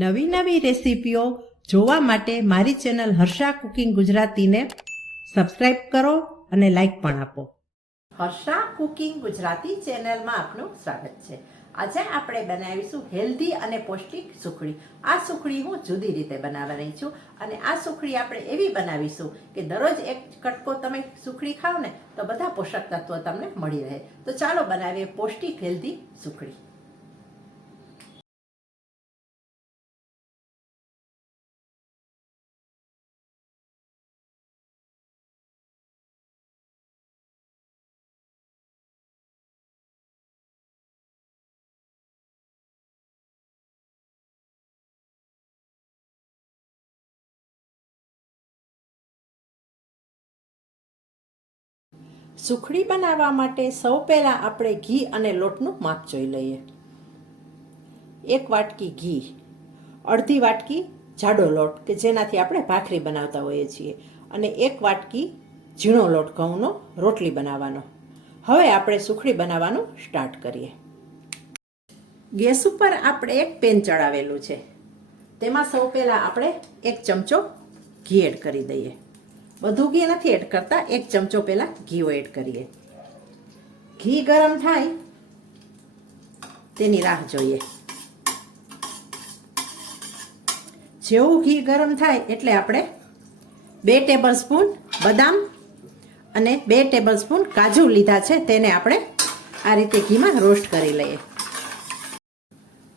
નવી નવી રેસીપીઓ જોવા માટે મારી ચેનલ હર્ષા કુકિંગ ગુજરાતીને સબસ્ક્રાઇબ કરો અને લાઈક પણ આપો. હર્ષા કુકિંગ ગુજરાતી ચેનલમાં આપનું સ્વાગત છે. આજે આપણે બનાવીશું હેલ્ધી અને પૌષ્ટિક સુખડી. આ સુખડી હું જુદી રીતે બનાવવાની છું અને આ સુખડી આપણે એવી બનાવીશું કે દરરોજ એક કટકો તમે સુખડી ખાઓ ને તો બધા પોષક તત્વો તમને મળી રહે. તો ચાલો બનાવીએ પૌષ્ટિક હેલ્ધી સુખડી. સુખડી બનાવવા માટે સૌ પહેલાં આપણે ઘી અને લોટનું માપ જોઈ લઈએ. એક વાટકી ઘી, અડધી વાટકી જાડો લોટ, કે જેનાથી આપણે ભાખરી બનાવતા હોઈએ છીએ, અને એક વાટકી ઝીણો લોટ ઘઉંનો રોટલી બનાવવાનો. હવે આપણે સુખડી બનાવવાનું સ્ટાર્ટ કરીએ. ગેસ ઉપર આપણે એક પેન ચડાવેલું છે. તેમાં સૌ પહેલાં આપણે એક ચમચો ઘી એડ કરી દઈએ. બધું ઘી નથી એડ કરતા, એક ચમચો પહેલાં ઘીઓ એડ કરીએ. ઘી ગરમ થાય, તેની રાહ જોઈએ. જેવું ઘી ગરમ થાય એટલે આપણે બે ટેબલ સ્પૂન બદામ અને બે ટેબલ સ્પૂન કાજુ લીધા છે, તેને આપણે આ રીતે ઘીમાં રોસ્ટ કરી લઈએ.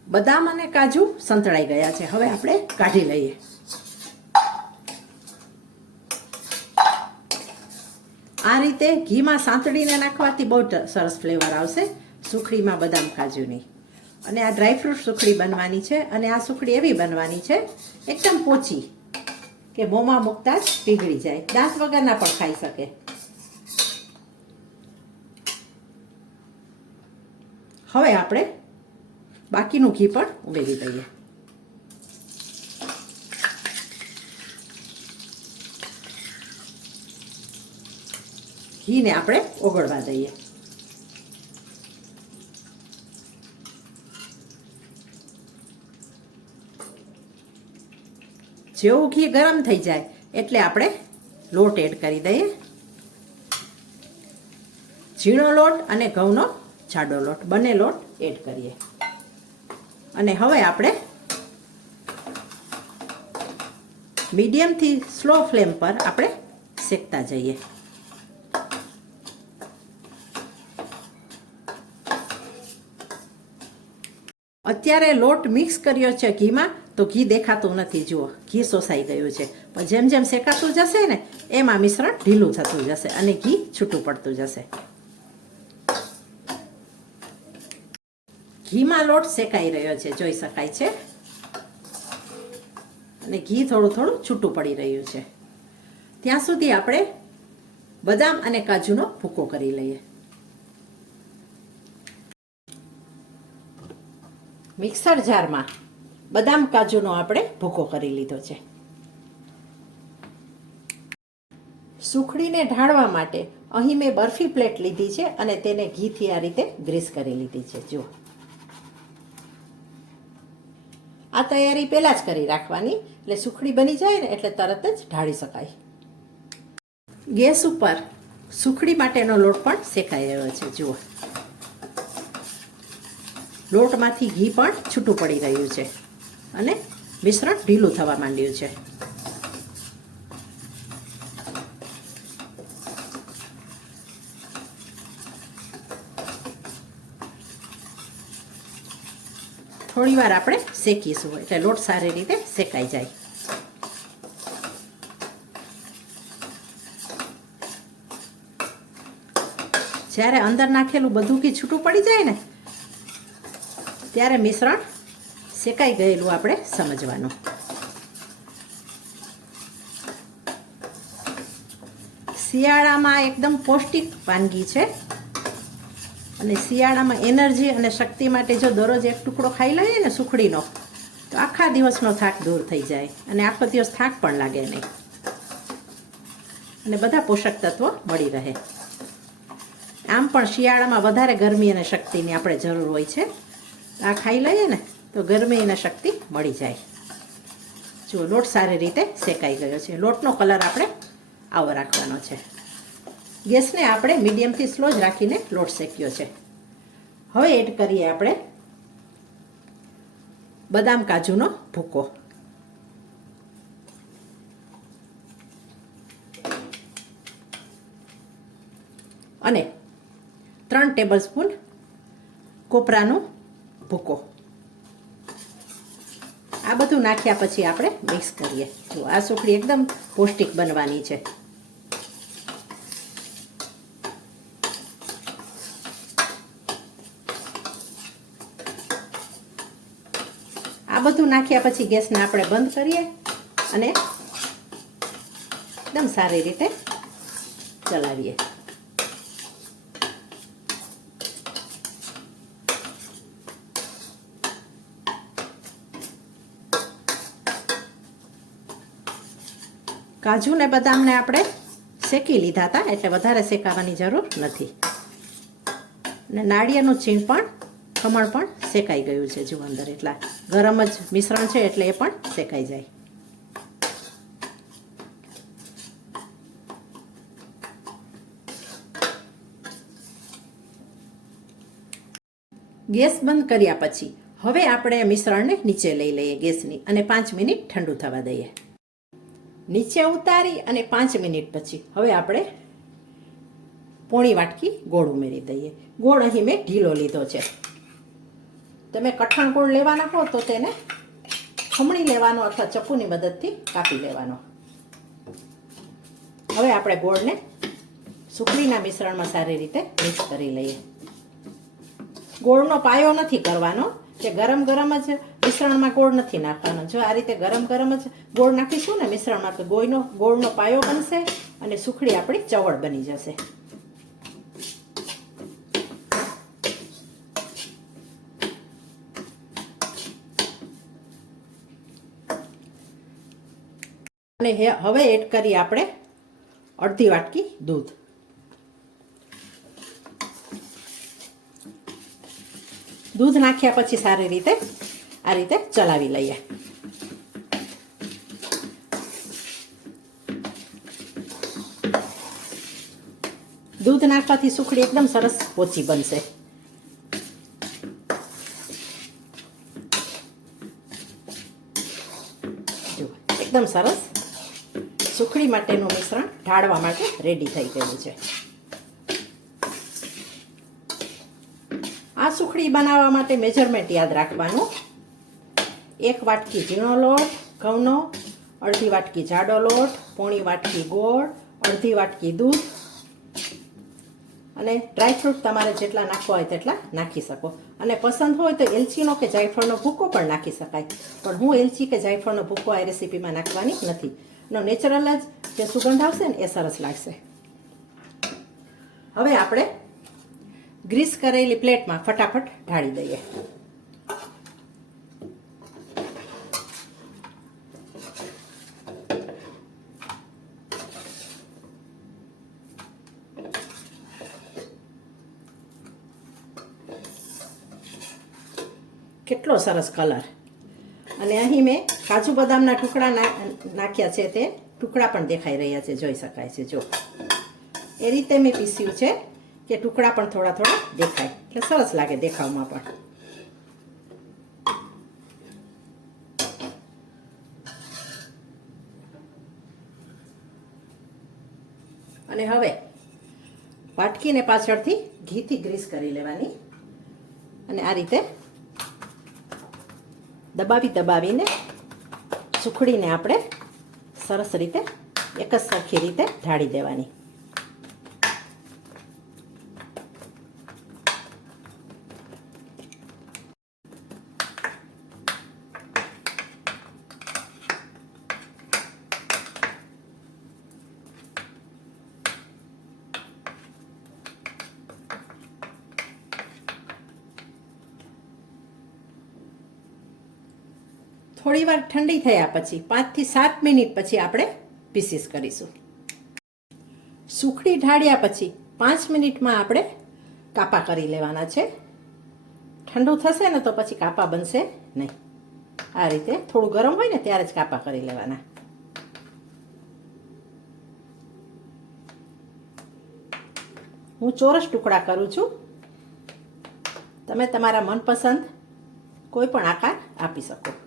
બદામ અને કાજુ સંતળાઈ ગયા છે, હવે આપણે કાઢી લઈએ. આ રીતે ઘીમાં સાંતળીને નાખવાથી બહુ સરસ ફ્લેવર આવશે સુખડીમાં બદામ કાજુની. અને આ ડ્રાયફ્રૂટ સુખડી બનવાની છે અને આ સુખડી એવી બનવાની છે, એકદમ પોચી, કે મોંમાં મૂકતા જ પીગળી જાય. દાંત વગરના પણ ખાઈ શકે. હવે આપણે બાકીનું ઘી પણ ઉમેરી દઈએ. ઘીને આપણે ઓગળવા દઈએ. જેવું ઘી ગરમ થઈ જાય એટલે આપણે લોટ એડ કરી દઈએ. ઝીણો લોટ અને ઘઉંનો જાડો લોટ, બંને લોટ એડ કરીએ. અને હવે આપણે મીડિયમથી સ્લો ફ્લેમ પર આપણે શેકતા જઈએ. અત્યારે લોટ મિક્સ કર્યો છે ઘીમાં, તો ઘી દેખાતું નથી, જુઓ, ઘી સોસાઈ ગયું છે. પણ જેમ જેમ શેકાતું જશે ને, એમાં મિશ્રણ ઢીલું થતું જશે અને ઘી છૂટું પડતું જશે. ઘીમાં લોટ શેકાઈ રહ્યો છે, જોઈ શકાય છે. અને ઘી થોડું થોડું છૂટું પડી રહ્યું છે. ત્યાં સુધી આપણે બદામ અને કાજુનો ભૂકો કરી લઈએ. મિક્સર જારમાં બદામ કાજુનો આપણે ભૂકો કરી લીધો છે. સુખડીને ઢાળવા માટે અહીં મેં બરફી પ્લેટ લીધી છે અને તેને ઘીથી આ રીતે ગ્રીસ કરી લીધી છે. જુઓ. આ તૈયારી પહેલાં જ કરી રાખવાની, એટલે સુખડી બની જાય ને એટલે તરત જ ઢાળી શકાય. ગેસ ઉપર સુખડી માટેનો લોટ પણ શેકાઈ રહ્યો છે. જુઓ. લોટમાંથી ઘી પણ છૂટું પડી રહ્યું છે અને મિશ્રણ ઢીલું થવા માંડ્યું છે. થોડી વાર આપણે શેકીશું એટલે લોટ સારી રીતે શેકાઈ જાય. જ્યારે અંદર નાખેલું બધું ઘી છૂટું પડી જાય ને ત્યારે મિશ્રણ શેકાઈ ગયેલું આપણે સમજવાનું. શિયાળામાં એકદમ પૌષ્ટિક વાનગી છે. અને શિયાળામાં એનર્જી અને શક્તિ માટે જો દરરોજ એક ટુકડો ખાઈ લઈએ ને સુખડીનો, તો આખા દિવસનો થાક દૂર થઈ જાય અને આખો દિવસ થાક પણ લાગે નહીં. અને બધા પોષક તત્વો મળી રહે. આમ પણ શિયાળામાં વધારે ગરમી અને શક્તિની આપણે જરૂર હોય છે. આ ખાઈ લઈએ ને, તો ગરમી એને શક્તિ મળી જાય. જો લોટ સારી રીતે શેકાઈ ગયો છે. લોટનો કલર આપણે આવો રાખવાનો છે. ગેસને આપણે મીડિયમથી સ્લો જ રાખીને લોટ શેક્યો છે. હવે એડ કરીએ આપણે બદામ કાજુનો ભૂકો. અને ત્રણ ટેબલ સ્પૂન કોપરાનો ભૂકો. આ બધું નાખ્યા પછી આપણે મિક્સ કરીએ. જો આ સુખડી એકદમ પૌષ્ટિક બનવાની છે. આ બધું નાખ્યા પછી ગેસને આપણે બંધ કરીએ અને એકદમ સારી રીતે ચલાવીએ. કાજુ ને બદામને આપણે શેકી લીધા હતા, એટલે વધારે શેકાવાની જરૂર નથી. ને નાળિયેરનું છીણ પણ, ખમણ પણ શેકાઈ ગયું છે જુઓ અંદર, એટલા ગરમ જ મિશ્રણ છે, એટલે એ પણ શેકાઈ જાય. ગેસ બંધ કર્યા પછી, હવે આપણે મિશ્રણને નીચે લઈ લઈએ ગેસની, અને પાંચ મિનિટ ઠંડુ થવા દઈએ. નીચે ઉતારી અને પાંચ મિનિટ પછી હવે આપણે પોણી વાટકી ગોળ ઉમેરી દઈએ. ગોળ અહીં મેં ઢીલો લીધો છે. તમે કઠણ ગોળ લેવાના હો તો તેને ખમણી લેવાનો અથવા ચપ્પુની મદદથી કાપી લેવાનો. હવે આપણે ગોળને સુખડીના મિશ્રણમાં સારી રીતે મિક્સ કરી લઈએ. ગોળનો પાયો નથી કરવાનો. કે ગરમ ગરમ જ મિશ્રણમાં ગોળ નથી નાખવાનો. જો આ રીતે ગરમ ગરમ જ ગોળ નાખીશું ને મિશ્રણમાં તો ગોળનો ગોળનો પાયો બનશે અને સુખડી આપણી ચવળ બની જશે. અને હવે એડ કરી આપણે અડધી વાટકી દૂધ. દૂધ નાખ્યા પછી સારી રીતે આ રીતે ચલાવી લઈએ. દૂધ નાખવાથી સુખડી એકદમ સરસ ઓછી બનશે. એકદમ સરસ સુખડી માટેનું મિશ્રણ ઢાળવા માટે રેડી થઈ ગયું છે. આ સુખડી બનાવવા માટે મેજરમેન્ટ યાદ રાખવાનું. એક વાટકી ઝીણો લોટ, ઘઉંનો, અડધી વાટકી જાડો લોટ, પોણી વાટકી ગોળ, અડધી વાટકી દૂધ અને ડ્રાયફ્રૂટ તમારે જેટલા નાખવા હોય તેટલા નાખી શકો. અને પસંદ હોય તો એલચીનો કે જાયફળનો ભૂકો પણ નાખી શકાય. પણ હું એલચી કે જાયફળનો ભૂકો આ રેસીપીમાં નાખવાની નથી. એનો નેચરલ જ જે સુગંધ આવશે ને એ સરસ લાગશે. હવે આપણે ગ્રીસ કરેલી પ્લેટમાં ફટાફટ ઢાળી દઈએ. સરસ કલર. અને અહીં મેં કાજુ બદામના ટુકડા નાખ્યા છે તે. ટુકડા પણ દેખાઈ રહ્યા છે, જોઈ શકાય છે, જો. એ રીતે મેં પીસ્યું છે કે ટુકડા પણ થોડા થોડા દેખાય. એટલે સરસ લાગે દેખાવમાં પણ. અને હવે વાટકીને પાછળથી ઘીથી ગ્રીસ કરી લેવાની. અને આ રીતે દબાવી દબાવીને સુખડીને આપણે સરસ રીતે એક જ સરખી રીતે ઢાળી દેવાની. થોડી વાર ઠંડી થયા પછી, પાંચથી સાત મિનિટ પછી આપણે પીસીસ કરીશું. સુખડી ઢાળ્યા પછી પાંચ મિનિટમાં આપણે કાપા કરી લેવાના છે. ઠંડુ થશે ને તો પછી કાપા બનશે નહીં. આ રીતે થોડું ગરમ હોય ને ત્યારે જ કાપા કરી લેવાના. હું ચોરસ ટુકડા કરું છું. તમે તમારા મનપસંદ કોઈ પણ આકાર આપી શકો.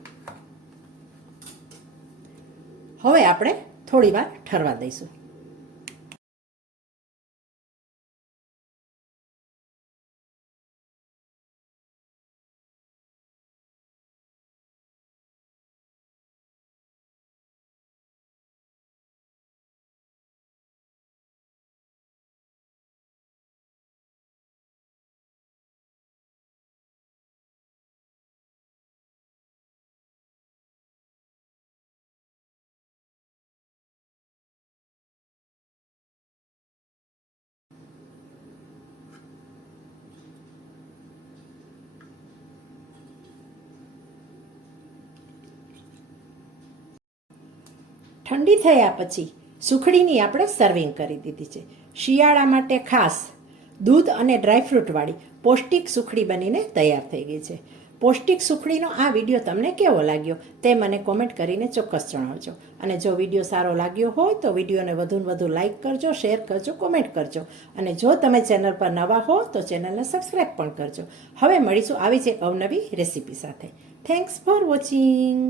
હવે આપણે થોડી વાર ઠરવા દઈશું. ઠંડી થયા પછી સુખડીની આપણે સર્વિંગ કરી દીધી છે. શિયાળા માટે ખાસ દૂધ અને ડ્રાયફ્રૂટવાળી પૌષ્ટિક સુખડી બનીને તૈયાર થઈ ગઈ છે. પૌષ્ટિક સુખડીનો આ વીડિયો તમને કેવો લાગ્યો તે મને કોમેન્ટ કરીને ચોક્કસ જણાવજો. અને જો વીડિયો સારો લાગ્યો હોય તો વિડીયોને વધુ ને વધુ લાઇક કરજો શેર કરજો કોમેન્ટ કરજો. અને જો તમે ચેનલ પર નવા હો તો ચેનલને સબસ્ક્રાઈબ પણ કરજો. હવે મળીશું આવી જ એક અવનવી રેસીપી સાથે. Thanks for watching